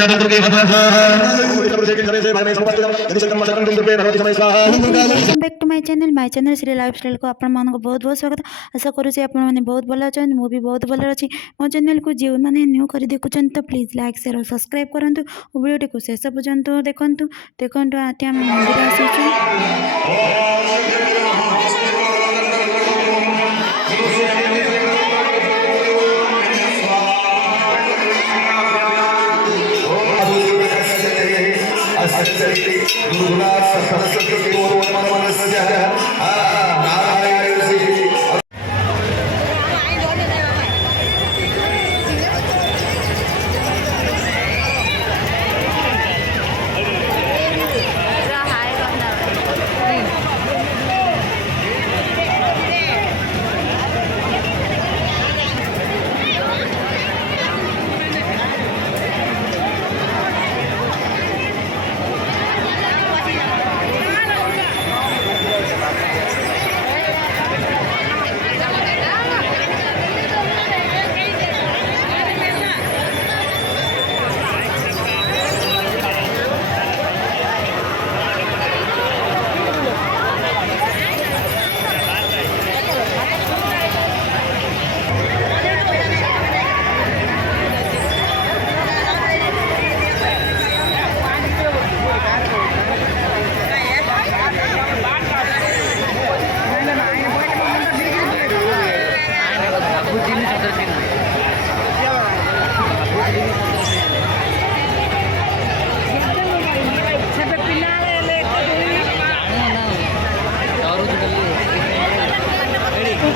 Back to my channel Shri lifestyle को आपण मान बहुत बहुत स्वागत। आशा करुँचे आपण मैंने बहुत भल अच्छा मु भी बहुत भल अच्छी। मो चैनल को जो मैंने न्यू कर देखुं तो प्लीज लाइक शेयर और सब्सक्राइब करूँ। वीडियो को शेष पर्यंत देखूँ देखूँ आते आम मंदिर आसीचु।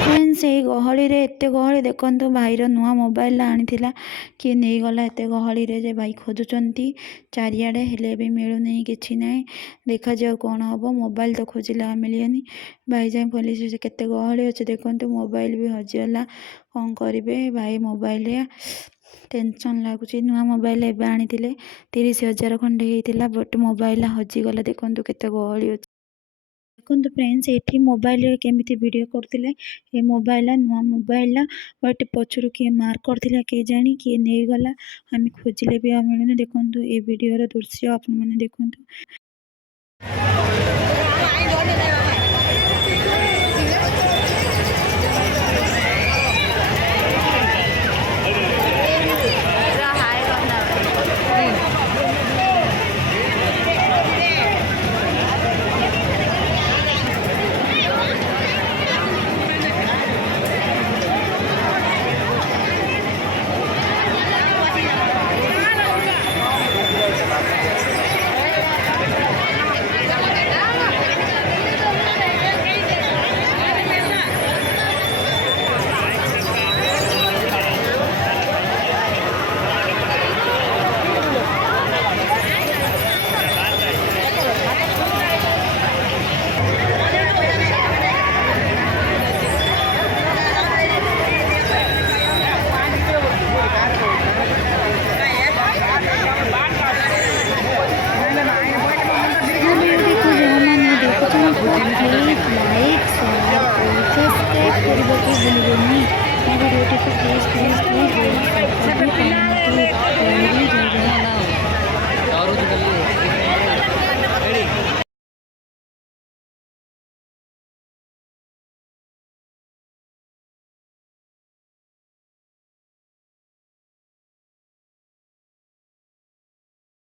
फ्रेंड्स यही गहली रे एते गहली देखो भाईर नुआ मोबाइल आनी किए नहीं गला एत गहली रे जे भाई खोजुंट चारिआडे हेले भी मिलूनी कि ना देखा जाओ कौन हम मोबाइल तो खोजिला मिलनी भाई जाए पुलिस केते गहली अच्छे देखो मोबाइल भी हजिगला कौन करेंगे भाई मोबाइल टेंशन लगुच नुआ मोबाइल एवं आनी 30,000 खंडे होता बट मोबाइल हजिगला देखो केते गहली अच्छे देखो फ्रेंड्स ये मोबाइल केमी वीडियो करते ये मोबाइल नुआ मोबाइल बट पचर किए मार्क करते किए जानी किए नहीं गला आम खोजिले भी मिलूनी देखो ये वीडियो दृश्य आपण मैंने देखो। लाइक शेयर सब्सक्राइब करने को भूलिए नहीं। मेरी वीडियो को प्लीज प्लीज प्लीज